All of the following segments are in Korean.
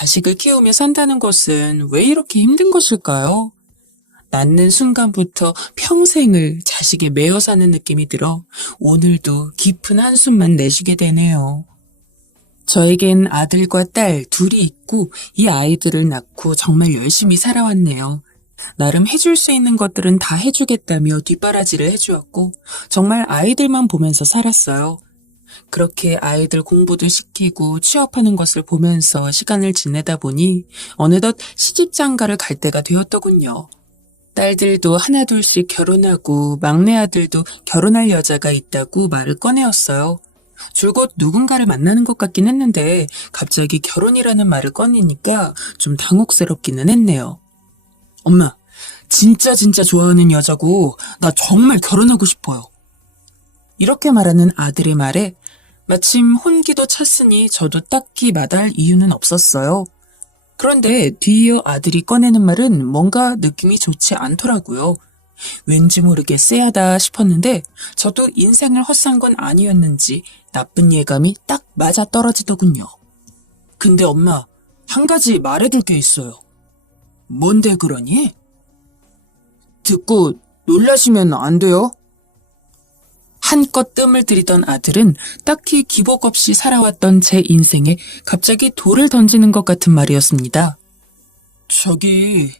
자식을 키우며 산다는 것은 왜 이렇게 힘든 것일까요? 낳는 순간부터 평생을 자식에 매여 사는 느낌이 들어 오늘도 깊은 한숨만 내쉬게 되네요. 저에겐 아들과 딸 둘이 있고 이 아이들을 낳고 정말 열심히 살아왔네요. 나름 해줄 수 있는 것들은 다 해주겠다며 뒷바라지를 해주었고 정말 아이들만 보면서 살았어요. 그렇게 아이들 공부도 시키고 취업하는 것을 보면서 시간을 지내다 보니 어느덧 시집장가를 갈 때가 되었더군요. 딸들도 하나둘씩 결혼하고 막내 아들도 결혼할 여자가 있다고 말을 꺼내었어요. 줄곧 누군가를 만나는 것 같긴 했는데 갑자기 결혼이라는 말을 꺼내니까 좀 당혹스럽기는 했네요. 엄마, 진짜 좋아하는 여자고 나 정말 결혼하고 싶어요. 이렇게 말하는 아들의 말에 마침 혼기도 찼으니 저도 딱히 마다할 이유는 없었어요. 그런데 뒤이어 아들이 꺼내는 말은 뭔가 느낌이 좋지 않더라고요. 왠지 모르게 쎄하다 싶었는데 저도 인생을 헛산 건 아니었는지 나쁜 예감이 딱 맞아 떨어지더군요. 근데 엄마, 한 가지 말해둘 게 있어요. 뭔데 그러니? 듣고 놀라시면 안 돼요. 한껏 뜸을 들이던 아들은 딱히 기복 없이 살아왔던 제 인생에 갑자기 돌을 던지는 것 같은 말이었습니다. 저기,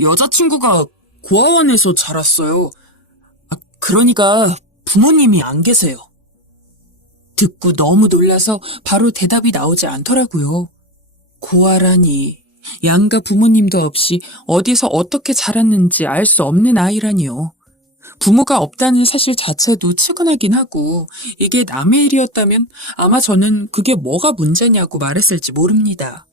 여자친구가 고아원에서 자랐어요. 그러니까 부모님이 안 계세요. 듣고 너무 놀라서 바로 대답이 나오지 않더라고요. 고아라니, 양가 부모님도 없이 어디서 어떻게 자랐는지 알 수 없는 아이라니요. 부모가 없다는 사실 자체도 측은하긴 하고 이게 남의 일이었다면 아마 저는 그게 뭐가 문제냐고 말했을지 모릅니다.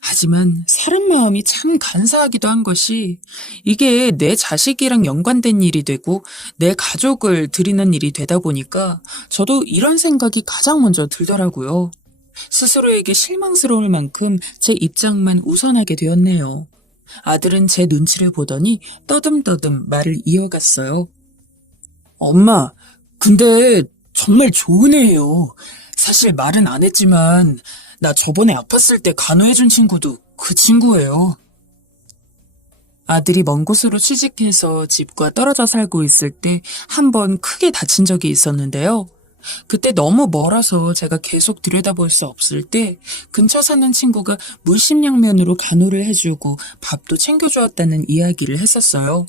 하지만 사람 마음이 참 간사하기도 한 것이 이게 내 자식이랑 연관된 일이 되고 내 가족을 드리는 일이 되다 보니까 저도 이런 생각이 가장 먼저 들더라고요. 스스로에게 실망스러울 만큼 제 입장만 우선하게 되었네요. 아들은 제 눈치를 보더니 떠듬떠듬 말을 이어갔어요. 엄마, 근데 정말 좋은 애예요. 사실 말은 안 했지만 나 저번에 아팠을 때 간호해준 친구도 그 친구예요. 아들이 먼 곳으로 취직해서 집과 떨어져 살고 있을 때 한 번 크게 다친 적이 있었는데요. 그때 너무 멀어서 제가 계속 들여다볼 수 없을 때 근처 사는 친구가 물심양면으로 간호를 해주고 밥도 챙겨주었다는 이야기를 했었어요.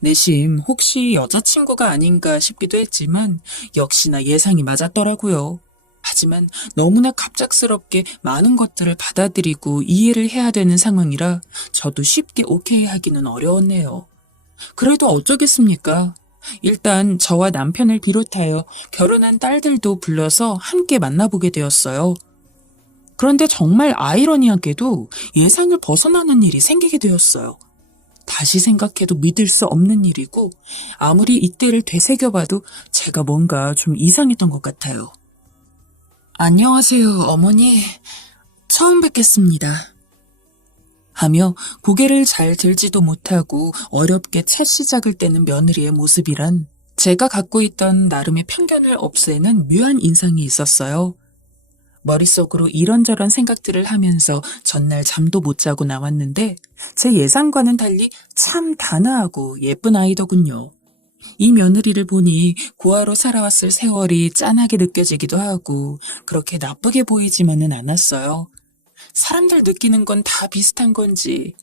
내심 혹시 여자친구가 아닌가 싶기도 했지만 역시나 예상이 맞았더라고요. 하지만 너무나 갑작스럽게 많은 것들을 받아들이고 이해를 해야 되는 상황이라 저도 쉽게 오케이 하기는 어려웠네요. 그래도 어쩌겠습니까? 일단 저와 남편을 비롯하여 결혼한 딸들도 불러서 함께 만나보게 되었어요. 그런데 정말 아이러니하게도 예상을 벗어나는 일이 생기게 되었어요. 다시 생각해도 믿을 수 없는 일이고 아무리 이때를 되새겨봐도 제가 뭔가 좀 이상했던 것 같아요. 안녕하세요, 어머니. 처음 뵙겠습니다. 하며 고개를 잘 들지도 못하고 어렵게 첫 시작을 떼는 며느리의 모습이란 제가 갖고 있던 나름의 편견을 없애는 묘한 인상이 있었어요. 머릿속으로 이런저런 생각들을 하면서 전날 잠도 못 자고 나왔는데 제 예상과는 달리 참 단아하고 예쁜 아이더군요. 이 며느리를 보니 고아로 살아왔을 세월이 짠하게 느껴지기도 하고 그렇게 나쁘게 보이지만은 않았어요. 사람들 느끼는 건 다 비슷한 건지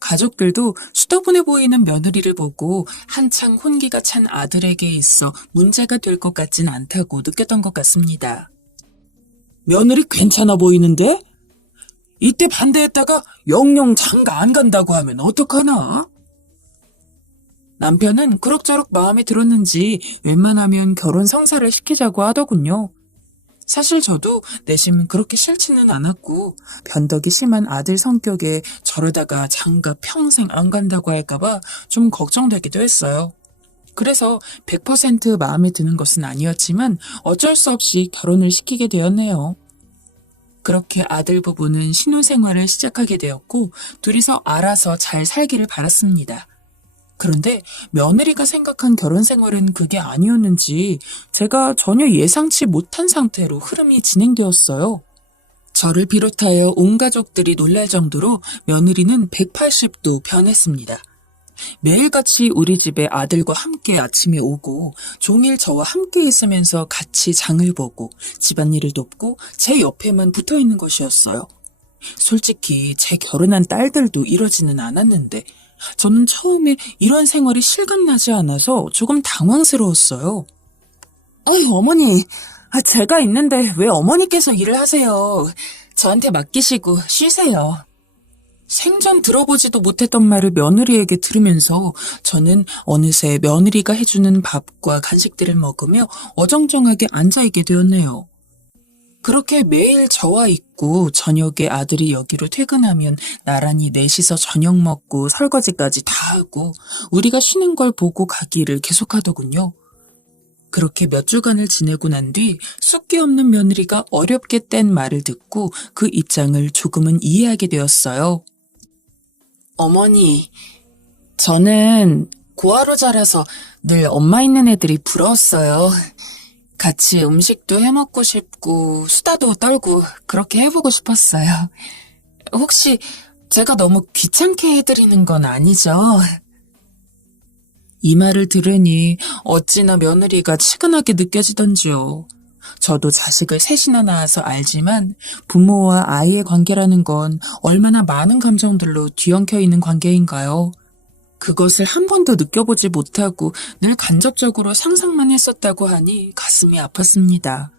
가족들도 수더분해 보이는 며느리를 보고 한창 혼기가 찬 아들에게 있어 문제가 될 것 같진 않다고 느꼈던 것 같습니다. 며느리 괜찮아 보이는데? 이때 반대했다가 영영 장가 안 간다고 하면 어떡하나? 남편은 그럭저럭 마음에 들었는지 웬만하면 결혼 성사를 시키자고 하더군요. 사실 저도 내심 그렇게 싫지는 않았고 변덕이 심한 아들 성격에 저러다가 장가 평생 안 간다고 할까봐 좀 걱정되기도 했어요. 그래서 100% 마음에 드는 것은 아니었지만 어쩔 수 없이 결혼을 시키게 되었네요. 그렇게 아들 부부는 신혼생활을 시작하게 되었고 둘이서 알아서 잘 살기를 바랐습니다. 그런데 며느리가 생각한 결혼 생활은 그게 아니었는지 제가 전혀 예상치 못한 상태로 흐름이 진행되었어요. 저를 비롯하여 온 가족들이 놀랄 정도로 며느리는 180도 변했습니다. 매일같이 우리 집에 아들과 함께 아침에 오고 종일 저와 함께 있으면서 같이 장을 보고 집안일을 돕고 제 옆에만 붙어 있는 것이었어요. 솔직히 제 결혼한 딸들도 이러지는 않았는데 저는 처음에 이런 생활이 실감나지 않아서 조금 당황스러웠어요. 아이, 어머니, 제가 있는데 왜 어머니께서 일을 하세요? 저한테 맡기시고 쉬세요. 생전 들어보지도 못했던 말을 며느리에게 들으면서 저는 어느새 며느리가 해주는 밥과 간식들을 먹으며 어정쩡하게 앉아있게 되었네요. 그렇게 매일 저와 있고 저녁에 아들이 여기로 퇴근하면 나란히 넷이서 저녁 먹고 설거지까지 다 하고 우리가 쉬는 걸 보고 가기를 계속하더군요. 그렇게 몇 주간을 지내고 난 뒤 숫기 없는 며느리가 어렵게 뗀 말을 듣고 그 입장을 조금은 이해하게 되었어요. 어머니, 저는 고아로 자라서 늘 엄마 있는 애들이 부러웠어요. 같이 음식도 해먹고 싶고 수다도 떨고 그렇게 해보고 싶었어요. 혹시 제가 너무 귀찮게 해드리는 건 아니죠? 이 말을 들으니 어찌나 며느리가 치근하게 느껴지던지요. 저도 자식을 셋이나 낳아서 알지만 부모와 아이의 관계라는 건 얼마나 많은 감정들로 뒤엉켜 있는 관계인가요? 그것을 한 번도 느껴보지 못하고 늘 간접적으로 상상만 했었다고 하니 가슴이 아팠습니다.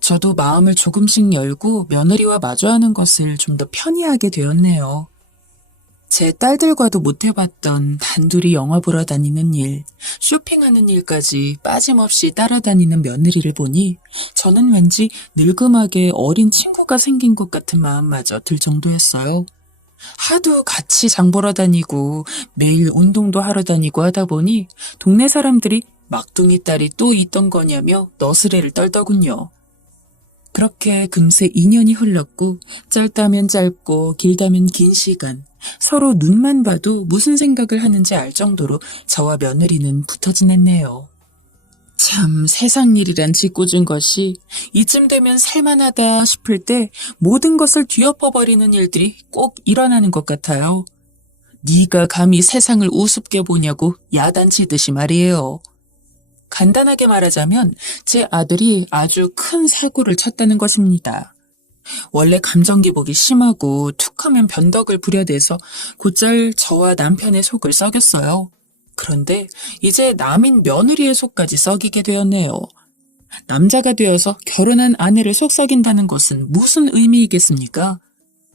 저도 마음을 조금씩 열고 며느리와 마주하는 것을 좀 더 편히 하게 되었네요. 제 딸들과도 못 해봤던 단둘이 영화 보러 다니는 일, 쇼핑하는 일까지 빠짐없이 따라다니는 며느리를 보니 저는 왠지 늙음하게 어린 친구가 생긴 것 같은 마음마저 들 정도였어요. 하도 같이 장 보러 다니고 매일 운동도 하러 다니고 하다 보니 동네 사람들이 막둥이 딸이 또 있던 거냐며 너스레를 떨더군요. 그렇게 금세 2년이 흘렀고 짧다면 짧고 길다면 긴 시간 서로 눈만 봐도 무슨 생각을 하는지 알 정도로 저와 며느리는 붙어 지냈네요. 참 세상 일이란 짓궂은 것이 이쯤 되면 살만하다 싶을 때 모든 것을 뒤엎어버리는 일들이 꼭 일어나는 것 같아요. 네가 감히 세상을 우습게 보냐고 야단치듯이 말이에요. 간단하게 말하자면 제 아들이 아주 큰 사고를 쳤다는 것입니다. 원래 감정 기복이 심하고 툭하면 변덕을 부려대서 곧잘 저와 남편의 속을 썩였어요. 그런데 이제 남인 며느리의 속까지 썩이게 되었네요. 남자가 되어서 결혼한 아내를 속썩인다는 것은 무슨 의미이겠습니까?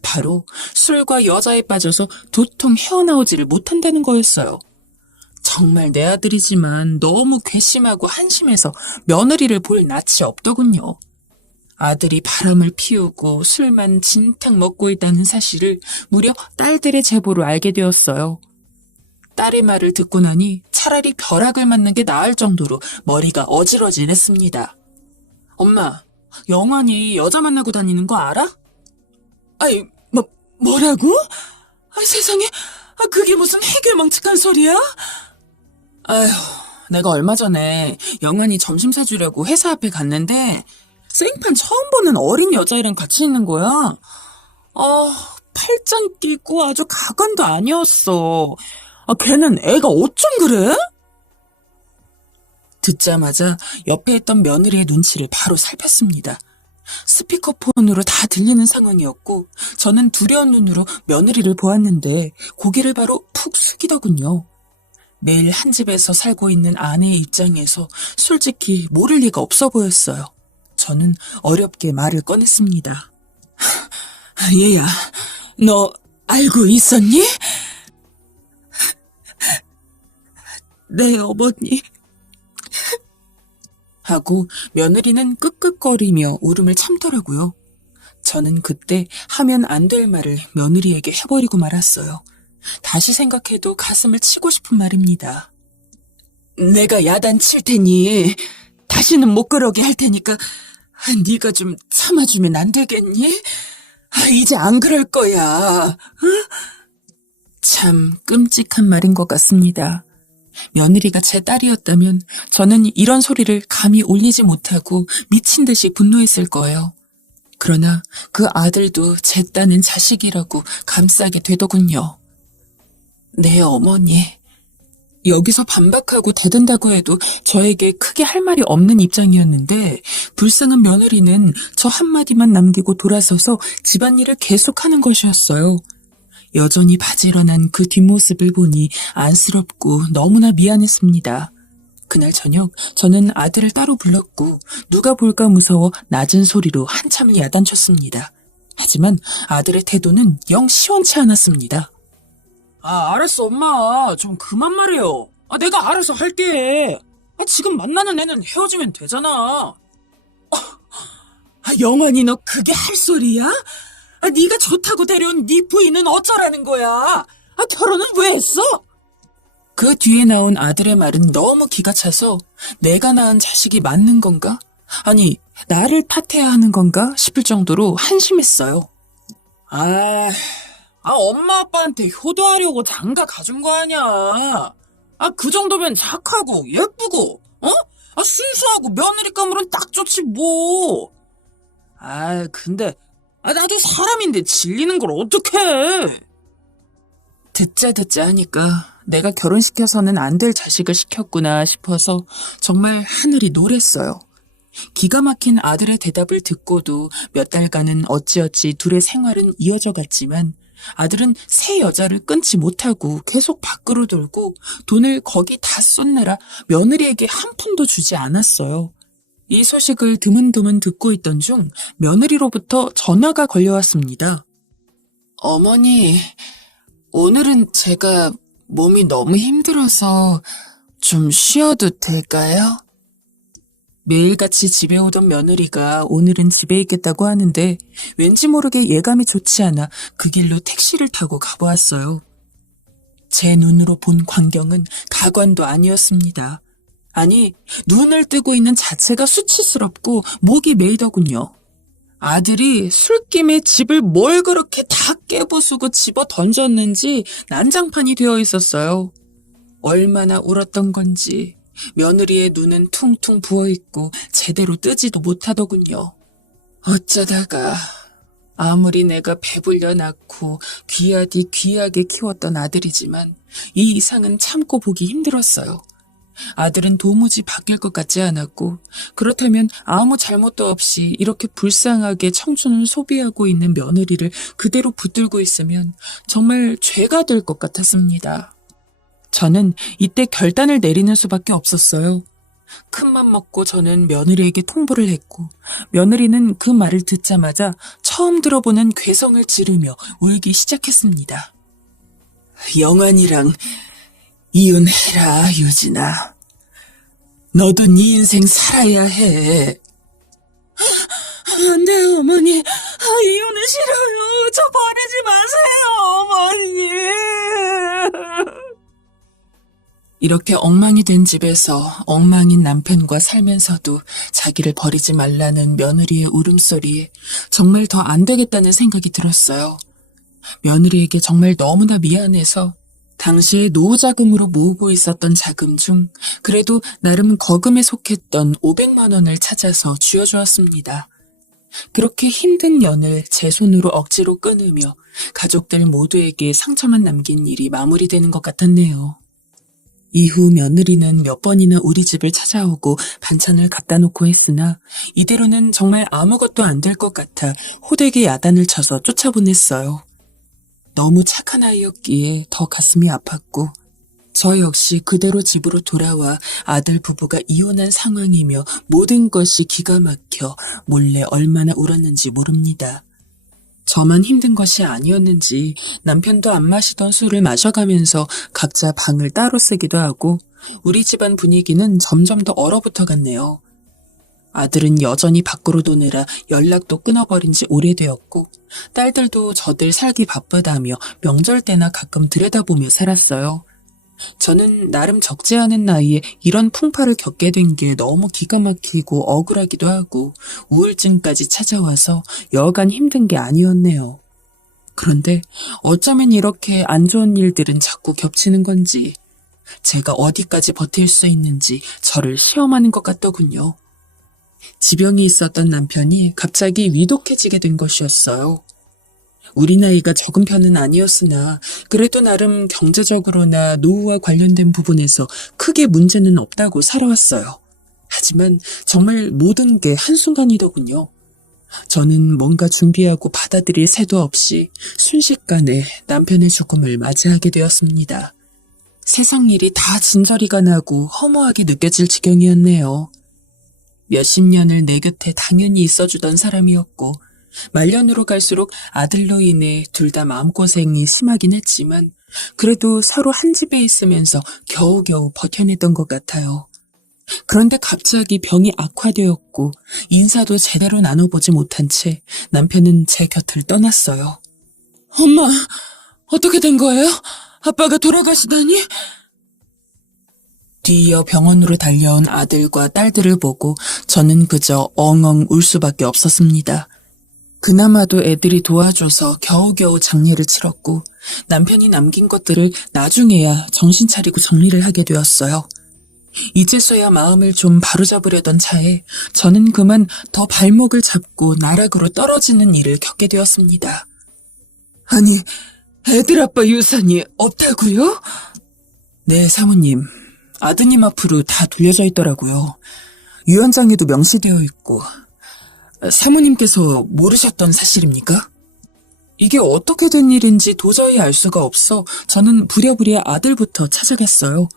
바로 술과 여자에 빠져서 도통 헤어나오지를 못한다는 거였어요. 정말 내 아들이지만 너무 괘씸하고 한심해서 며느리를 볼 낯이 없더군요. 아들이 바람을 피우고 술만 진탕 먹고 있다는 사실을 무려 딸들의 제보로 알게 되었어요. 딸의 말을 듣고 나니 차라리 벼락을 맞는 게 나을 정도로 머리가 어지러지냈습니다. 엄마, 영환이 여자 만나고 다니는 거 알아? 아이, 뭐라고? 세상에, 그게 무슨 해괴망측한 소리야? 아휴, 내가 얼마 전에 영환이 점심 사주려고 회사 앞에 갔는데 생판 처음 보는 어린 여자애랑 같이 있는 거야. 팔짱 끼고 아주 가관도 아니었어. 걔는 애가 어쩜 그래? 듣자마자 옆에 있던 며느리의 눈치를 바로 살폈습니다. 스피커폰으로 다 들리는 상황이었고 저는 두려운 눈으로 며느리를 보았는데 고개를 바로 푹 숙이더군요. 매일 한 집에서 살고 있는 아내의 입장에서 솔직히 모를 리가 없어 보였어요. 저는 어렵게 말을 꺼냈습니다. 얘야, 너 알고 있었니? 네, 어머니. 하고 며느리는 끄끄거리며 울음을 참더라고요. 저는 그때 하면 안 될 말을 며느리에게 해버리고 말았어요. 다시 생각해도 가슴을 치고 싶은 말입니다. 내가 야단칠 테니 다시는 못 그러게 할 테니까 네가 좀 참아주면 안 되겠니? 이제 안 그럴 거야. 응? 참 끔찍한 말인 것 같습니다. 며느리가 제 딸이었다면 저는 이런 소리를 감히 올리지 못하고 미친 듯이 분노했을 거예요. 그러나 그 아들도 제 딴은 자식이라고 감싸게 되더군요. 네, 어머니. 여기서 반박하고 대든다고 해도 저에게 크게 할 말이 없는 입장이었는데 불쌍한 며느리는 저 한마디만 남기고 돌아서서 집안일을 계속하는 것이었어요. 여전히 바지런한 그 뒷모습을 보니 안쓰럽고 너무나 미안했습니다. 그날 저녁 저는 아들을 따로 불렀고 누가 볼까 무서워 낮은 소리로 한참을 야단쳤습니다. 하지만 아들의 태도는 영 시원치 않았습니다. 알았어, 엄마. 좀 그만 말해요. 내가 알아서 할게. 지금 만나는 애는 헤어지면 되잖아. 영환이 너 그게 할 소리야? 네가 좋다고 데려온 네 부인은 어쩌라는 거야? 결혼은 왜 했어? 그 뒤에 나온 아들의 말은 너무 기가 차서 내가 낳은 자식이 맞는 건가? 아니, 나를 탓해야 하는 건가 싶을 정도로 한심했어요. 엄마 아빠한테 효도하려고 장가 가준 거 아니야. 그 정도면 착하고 예쁘고 순수하고 며느리감으로는 딱 좋지 뭐. 근데 나도 사람인데 질리는 걸 어떡해. 듣자 하니까 내가 결혼시켜서는 안 될 자식을 시켰구나 싶어서 정말 하늘이 노랬어요. 기가 막힌 아들의 대답을 듣고도 몇 달간은 어찌어찌 둘의 생활은 이어져 갔지만 아들은 새 여자를 끊지 못하고 계속 밖으로 돌고 돈을 거기 다 쏟느라 며느리에게 한 푼도 주지 않았어요. 이 소식을 드문드문 듣고 있던 중 며느리로부터 전화가 걸려왔습니다. 어머니, 오늘은 제가 몸이 너무 힘들어서 좀 쉬어도 될까요? 매일같이 집에 오던 며느리가 오늘은 집에 있겠다고 하는데 왠지 모르게 예감이 좋지 않아 그 길로 택시를 타고 가보았어요. 제 눈으로 본 광경은 가관도 아니었습니다. 아니, 눈을 뜨고 있는 자체가 수치스럽고 목이 메이더군요. 아들이 술김에 집을 뭘 그렇게 다 깨부수고 집어 던졌는지 난장판이 되어 있었어요. 얼마나 울었던 건지 며느리의 눈은 퉁퉁 부어있고 제대로 뜨지도 못하더군요. 어쩌다가 아무리 내가 배불려 낳고 귀하디 귀하게 키웠던 아들이지만 이 이상은 참고 보기 힘들었어요. 아들은 도무지 바뀔 것 같지 않았고 그렇다면 아무 잘못도 없이 이렇게 불쌍하게 청춘을 소비하고 있는 며느리를 그대로 붙들고 있으면 정말 죄가 될 것 같았습니다. 저는 이때 결단을 내리는 수밖에 없었어요. 큰맘 먹고 저는 며느리에게 통보를 했고 며느리는 그 말을 듣자마자 처음 들어보는 괴성을 지르며 울기 시작했습니다. 영환이랑 이혼해라, 유진아. 너도 네 인생 살아야 해. 안 돼요, 어머니. 이혼은 싫어요. 저 버리지 마세요, 어머니. 이렇게 엉망이 된 집에서 엉망인 남편과 살면서도 자기를 버리지 말라는 며느리의 울음소리에 정말 더 안 되겠다는 생각이 들었어요. 며느리에게 정말 너무나 미안해서 당시에 노후자금으로 모으고 있었던 자금 중 그래도 나름 거금에 속했던 500만 원을 찾아서 쥐어주었습니다. 그렇게 힘든 연을 제 손으로 억지로 끊으며 가족들 모두에게 상처만 남긴 일이 마무리되는 것 같았네요. 이후 며느리는 몇 번이나 우리 집을 찾아오고 반찬을 갖다 놓고 했으나 이대로는 정말 아무것도 안 될 것 같아 호되게 야단을 쳐서 쫓아보냈어요. 너무 착한 아이였기에 더 가슴이 아팠고 저 역시 그대로 집으로 돌아와 아들 부부가 이혼한 상황이며 모든 것이 기가 막혀 몰래 얼마나 울었는지 모릅니다. 저만 힘든 것이 아니었는지 남편도 안 마시던 술을 마셔가면서 각자 방을 따로 쓰기도 하고 우리 집안 분위기는 점점 더 얼어붙어 갔네요. 아들은 여전히 밖으로 도느라 연락도 끊어버린 지 오래되었고 딸들도 저들 살기 바쁘다며 명절 때나 가끔 들여다보며 살았어요. 저는 나름 적지 않은 나이에 이런 풍파를 겪게 된 게 너무 기가 막히고 억울하기도 하고 우울증까지 찾아와서 여간 힘든 게 아니었네요. 그런데 어쩌면 이렇게 안 좋은 일들은 자꾸 겹치는 건지 제가 어디까지 버틸 수 있는지 저를 시험하는 것 같더군요. 지병이 있었던 남편이 갑자기 위독해지게 된 것이었어요. 우리 나이가 적은 편은 아니었으나 그래도 나름 경제적으로나 노후와 관련된 부분에서 크게 문제는 없다고 살아왔어요. 하지만 정말 모든 게 한순간이더군요. 저는 뭔가 준비하고 받아들일 새도 없이 순식간에 남편의 죽음을 맞이하게 되었습니다. 세상 일이 다 진저리가 나고 허무하게 느껴질 지경이었네요. 몇십 년을 내 곁에 당연히 있어주던 사람이었고 말년으로 갈수록 아들로 인해 둘 다 마음고생이 심하긴 했지만 그래도 서로 한 집에 있으면서 겨우겨우 버텨냈던 것 같아요. 그런데 갑자기 병이 악화되었고 인사도 제대로 나눠보지 못한 채 남편은 제 곁을 떠났어요. 엄마, 어떻게 된 거예요? 아빠가 돌아가시다니? 뒤이어 병원으로 달려온 아들과 딸들을 보고 저는 그저 엉엉 울 수밖에 없었습니다. 그나마도 애들이 도와줘서 겨우겨우 장례를 치렀고 남편이 남긴 것들을 나중에야 정신 차리고 정리를 하게 되었어요. 이제서야 마음을 좀 바로잡으려던 차에 저는 그만 더 발목을 잡고 나락으로 떨어지는 일을 겪게 되었습니다. 아니, 애들 아빠 유산이 없다고요? 네, 사모님. 아드님 앞으로 다 돌려져 있더라고요. 유언장에도 명시되어 있고. 사모님께서 모르셨던 사실입니까? 이게 어떻게 된 일인지 도저히 알 수가 없어 저는 부랴부랴 아들부터 찾아갔어요.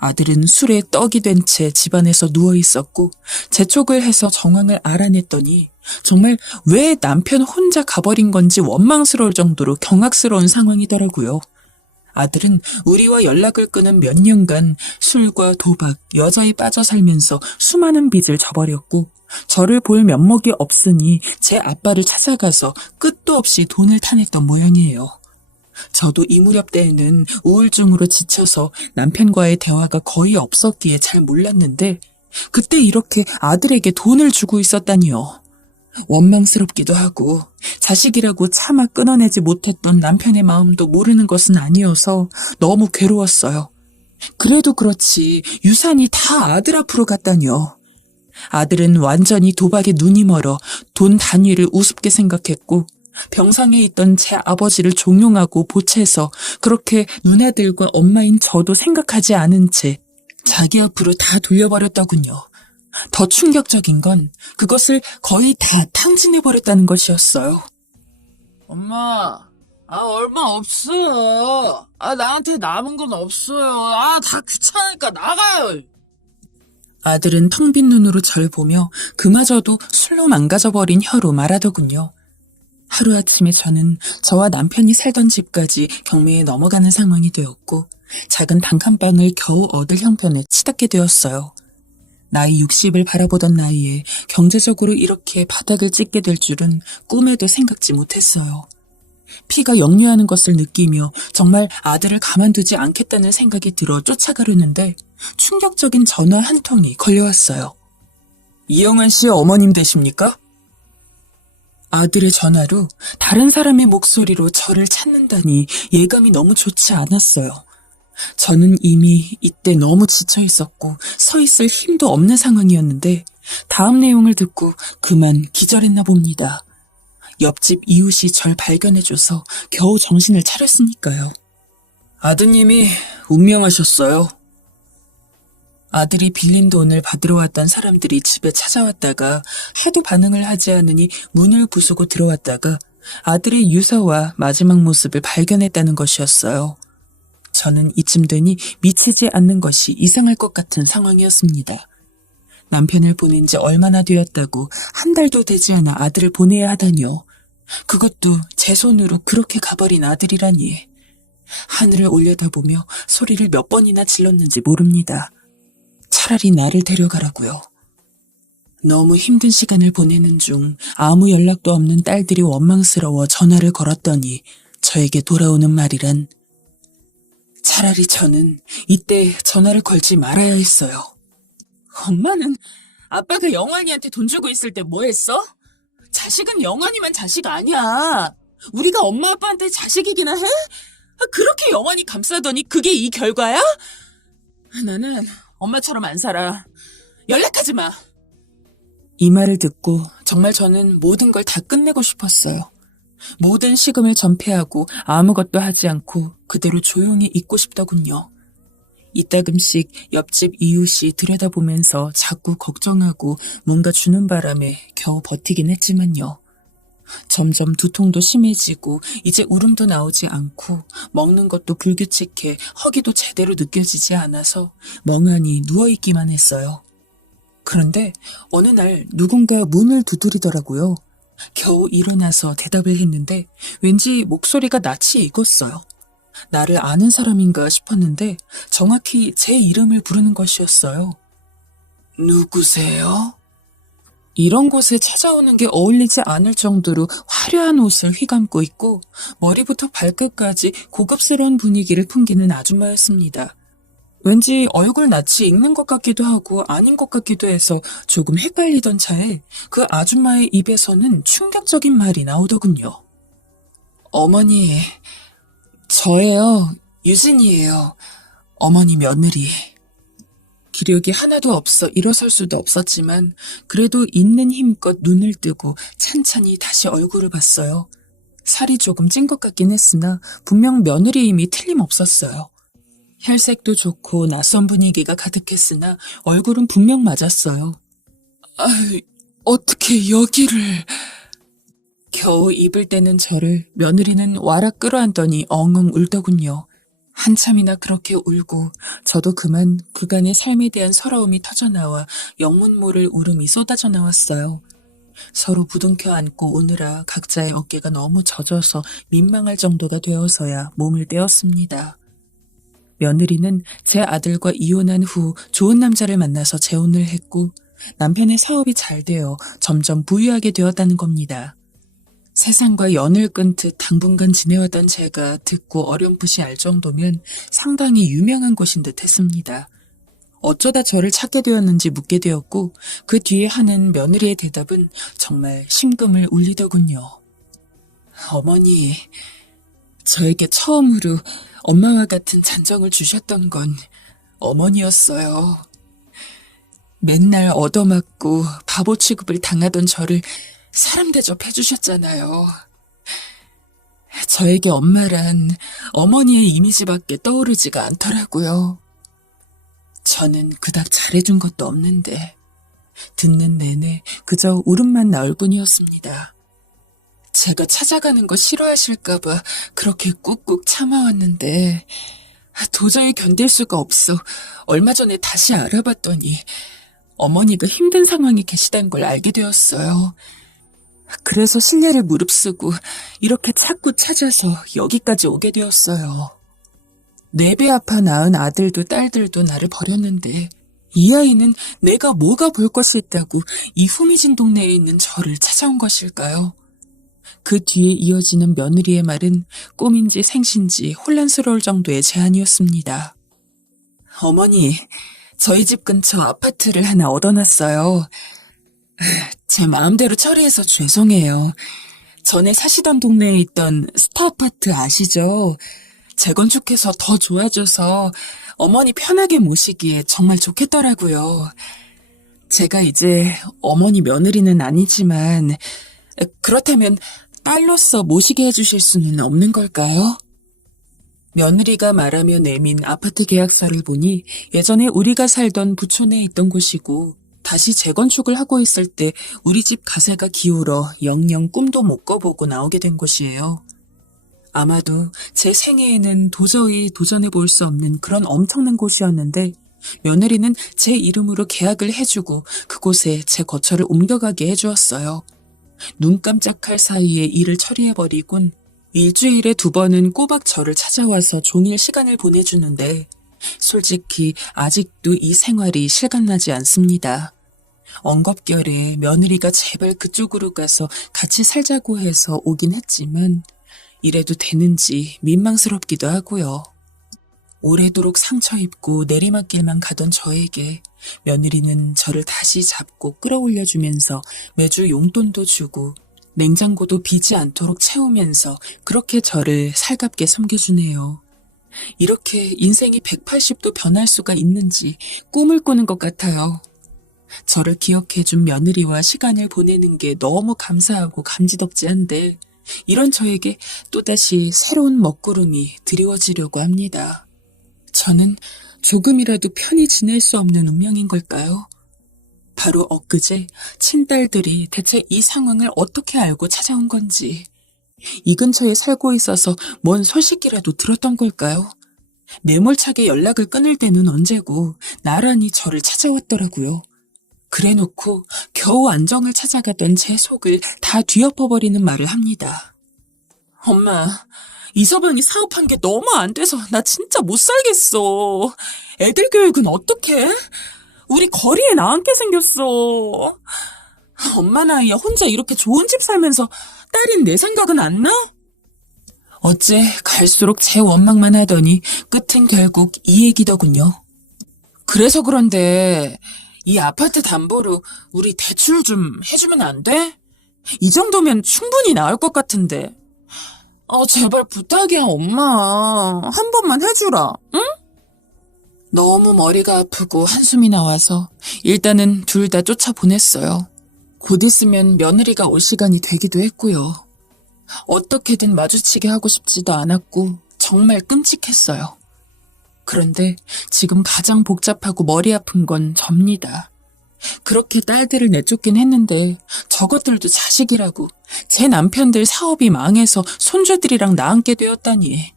아들은 술에 떡이 된 채 집안에서 누워 있었고 재촉을 해서 정황을 알아냈더니 정말 왜 남편 혼자 가버린 건지 원망스러울 정도로 경악스러운 상황이더라고요. 아들은 우리와 연락을 끊은 몇 년간 술과 도박, 여자에 빠져 살면서 수많은 빚을 져버렸고 저를 볼 면목이 없으니 제 아빠를 찾아가서 끝도 없이 돈을 타냈던 모양이에요. 저도 이 무렵 때에는 우울증으로 지쳐서 남편과의 대화가 거의 없었기에 잘 몰랐는데 그때 이렇게 아들에게 돈을 주고 있었다니요. 원망스럽기도 하고 자식이라고 차마 끊어내지 못했던 남편의 마음도 모르는 것은 아니어서 너무 괴로웠어요. 그래도 그렇지 유산이 다 아들 앞으로 갔다니요. 아들은 완전히 도박에 눈이 멀어 돈 단위를 우습게 생각했고 병상에 있던 제 아버지를 종용하고 보채서 그렇게 누나들과 엄마인 저도 생각하지 않은 채 자기 앞으로 다 돌려버렸더군요. 더 충격적인 건 그것을 거의 다 탕진해버렸다는 것이었어요. 엄마, 얼마 없어. 나한테 남은 건 없어요. 다 귀찮으니까 나가요. 아들은 텅 빈 눈으로 절 보며 그마저도 술로 망가져버린 혀로 말하더군요. 하루아침에 저는 저와 남편이 살던 집까지 경매에 넘어가는 상황이 되었고 작은 단칸방을 겨우 얻을 형편에 치닫게 되었어요. 나이 60을 바라보던 나이에 경제적으로 이렇게 바닥을 찍게 될 줄은 꿈에도 생각지 못했어요. 피가 역류하는 것을 느끼며 정말 아들을 가만두지 않겠다는 생각이 들어 쫓아가려는데 충격적인 전화 한 통이 걸려왔어요. 이영환 씨 어머님 되십니까? 아들의 전화로 다른 사람의 목소리로 저를 찾는다니 예감이 너무 좋지 않았어요. 저는 이미 이때 너무 지쳐 있었고 서 있을 힘도 없는 상황이었는데 다음 내용을 듣고 그만 기절했나 봅니다. 옆집 이웃이 절 발견해줘서 겨우 정신을 차렸으니까요. 아드님이 운명하셨어요. 아들이 빌린 돈을 받으러 왔던 사람들이 집에 찾아왔다가 하도 반응을 하지 않으니 문을 부수고 들어왔다가 아들의 유서와 마지막 모습을 발견했다는 것이었어요. 저는 이쯤 되니 미치지 않는 것이 이상할 것 같은 상황이었습니다. 남편을 보낸 지 얼마나 되었다고 한 달도 되지 않아 아들을 보내야 하다니요. 그것도 제 손으로 그렇게 가버린 아들이라니. 하늘을 올려다보며 소리를 몇 번이나 질렀는지 모릅니다. 차라리 나를 데려가라고요. 너무 힘든 시간을 보내는 중 아무 연락도 없는 딸들이 원망스러워 전화를 걸었더니 저에게 돌아오는 말이란 차라리 저는 이때 전화를 걸지 말아야 했어요. 엄마는 아빠가 영환이한테 돈 주고 있을 때 뭐 했어? 자식은 영환이만 자식 아니야. 우리가 엄마 아빠한테 자식이기나 해? 그렇게 영환이 감싸더니 그게 이 결과야? 나는 엄마처럼 안 살아. 연락하지 마. 이 말을 듣고 정말 저는 모든 걸 다 끝내고 싶었어요. 모든 식음을 전폐하고 아무것도 하지 않고 그대로 조용히 있고 싶더군요. 이따금씩 옆집 이웃이 들여다보면서 자꾸 걱정하고 뭔가 주는 바람에 겨우 버티긴 했지만요. 점점 두통도 심해지고 이제 울음도 나오지 않고 먹는 것도 불규칙해 허기도 제대로 느껴지지 않아서 멍하니 누워있기만 했어요. 그런데 어느 날 누군가 문을 두드리더라고요. 겨우 일어나서 대답을 했는데 왠지 목소리가 낯이 익었어요. 나를 아는 사람인가 싶었는데 정확히 제 이름을 부르는 것이었어요. 누구세요? 이런 곳에 찾아오는 게 어울리지 않을 정도로 화려한 옷을 휘감고 있고 머리부터 발끝까지 고급스러운 분위기를 풍기는 아줌마였습니다. 왠지 얼굴 낯이 익는 것 같기도 하고 아닌 것 같기도 해서 조금 헷갈리던 차에 그 아줌마의 입에서는 충격적인 말이 나오더군요. 어머니, 저예요. 유진이에요. 어머니 며느리. 기력이 하나도 없어 일어설 수도 없었지만 그래도 있는 힘껏 눈을 뜨고 찬찬히 다시 얼굴을 봤어요. 살이 조금 찐 것 같긴 했으나 분명 며느리임이 틀림없었어요. 혈색도 좋고 낯선 분위기가 가득했으나 얼굴은 분명 맞았어요. 어떻게 여기를... 겨우 입을 떼는 저를 며느리는 와락 끌어안더니 엉엉 울더군요. 한참이나 그렇게 울고 저도 그만 그간의 삶에 대한 서러움이 터져나와 영문 모를 울음이 쏟아져 나왔어요. 서로 부둥켜 안고 오느라 각자의 어깨가 너무 젖어서 민망할 정도가 되어서야 몸을 떼었습니다. 며느리는 제 아들과 이혼한 후 좋은 남자를 만나서 재혼을 했고 남편의 사업이 잘 되어 점점 부유하게 되었다는 겁니다. 세상과 연을 끈 듯 당분간 지내왔던 제가 듣고 어렴풋이 알 정도면 상당히 유명한 곳인 듯 했습니다. 어쩌다 저를 찾게 되었는지 묻게 되었고 그 뒤에 하는 며느리의 대답은 정말 심금을 울리더군요. 어머니, 저에게 처음으로 엄마와 같은 잔정을 주셨던 건 어머니였어요. 맨날 얻어맞고 바보 취급을 당하던 저를 사람 대접해 주셨잖아요. 저에게 엄마란 어머니의 이미지밖에 떠오르지가 않더라고요. 저는 그닥 잘해준 것도 없는데 듣는 내내 그저 울음만 나올 뿐이었습니다. 제가 찾아가는 거 싫어하실까봐 그렇게 꾹꾹 참아왔는데 도저히 견딜 수가 없어 얼마 전에 다시 알아봤더니 어머니가 힘든 상황에 계시다는 걸 알게 되었어요. 그래서 실례를 무릅쓰고 이렇게 자꾸 찾아서 여기까지 오게 되었어요. 4배 아파 낳은 아들도 딸들도 나를 버렸는데 이 아이는 내가 뭐가 볼 것이 있다고 이 후미진 동네에 있는 저를 찾아온 것일까요? 그 뒤에 이어지는 며느리의 말은 꿈인지 생신지 혼란스러울 정도의 제안이었습니다. 어머니, 저희 집 근처 아파트를 하나 얻어놨어요. 제 마음대로 처리해서 죄송해요. 전에 사시던 동네에 있던 스타 아파트 아시죠? 재건축해서 더 좋아져서 어머니 편하게 모시기에 정말 좋겠더라고요. 제가 이제 어머니 며느리는 아니지만 그렇다면 딸로서 모시게 해주실 수는 없는 걸까요? 며느리가 말하며 내민 아파트 계약서를 보니 예전에 우리가 살던 부촌에 있던 곳이고 다시 재건축을 하고 있을 때 우리 집 가세가 기울어 영영 꿈도 못 꿔보고 나오게 된 곳이에요. 아마도 제 생애에는 도저히 도전해 볼 수 없는 그런 엄청난 곳이었는데 며느리는 제 이름으로 계약을 해주고 그곳에 제 거처를 옮겨가게 해주었어요. 눈 깜짝할 사이에 일을 처리해버리곤 일주일에 2번은 꼬박 저를 찾아와서 종일 시간을 보내주는데 솔직히 아직도 이 생활이 실감나지 않습니다. 엉겁결에 며느리가 제발 그쪽으로 가서 같이 살자고 해서 오긴 했지만 이래도 되는지 민망스럽기도 하고요. 오래도록 상처 입고 내리막길만 가던 저에게 며느리는 저를 다시 잡고 끌어올려주면서 매주 용돈도 주고 냉장고도 비지 않도록 채우면서 그렇게 저를 살갑게 섬겨주네요. 이렇게 인생이 180도 변할 수가 있는지 꿈을 꾸는 것 같아요. 저를 기억해준 며느리와 시간을 보내는 게 너무 감사하고 감지덕지한데 이런 저에게 또다시 새로운 먹구름이 드리워지려고 합니다. 저는 조금이라도 편히 지낼 수 없는 운명인 걸까요? 바로 엊그제 친딸들이 대체 이 상황을 어떻게 알고 찾아온 건지, 이 근처에 살고 있어서 뭔 소식이라도 들었던 걸까요? 매몰차게 연락을 끊을 때는 언제고 나란히 저를 찾아왔더라고요. 그래놓고 겨우 안정을 찾아가던 제 속을 다 뒤엎어버리는 말을 합니다. 엄마, 이 서방이 사업한 게 너무 안 돼서 나 진짜 못 살겠어. 애들 교육은 어떡해? 우리 거리에 나앉게 생겼어. 엄마 나이에 혼자 이렇게 좋은 집 살면서 딸인 내 생각은 안 나? 어째 갈수록 제 원망만 하더니 끝은 결국 이 얘기더군요. 그래서 그런데 이 아파트 담보로 우리 대출 좀 해주면 안 돼? 이 정도면 충분히 나올 것 같은데. 제발 부탁이야, 엄마. 한 번만 해주라, 응? 너무 머리가 아프고 한숨이 나와서 일단은 둘 다 쫓아보냈어요. 곧 있으면 며느리가 올 시간이 되기도 했고요. 어떻게든 마주치게 하고 싶지도 않았고 정말 끔찍했어요. 그런데 지금 가장 복잡하고 머리 아픈 건 접니다. 그렇게 딸들을 내쫓긴 했는데 저것들도 자식이라고 제 남편들 사업이 망해서 손주들이랑 나앉게 되었다니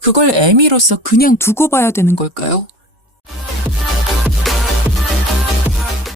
그걸 애미로서 그냥 두고 봐야 되는 걸까요?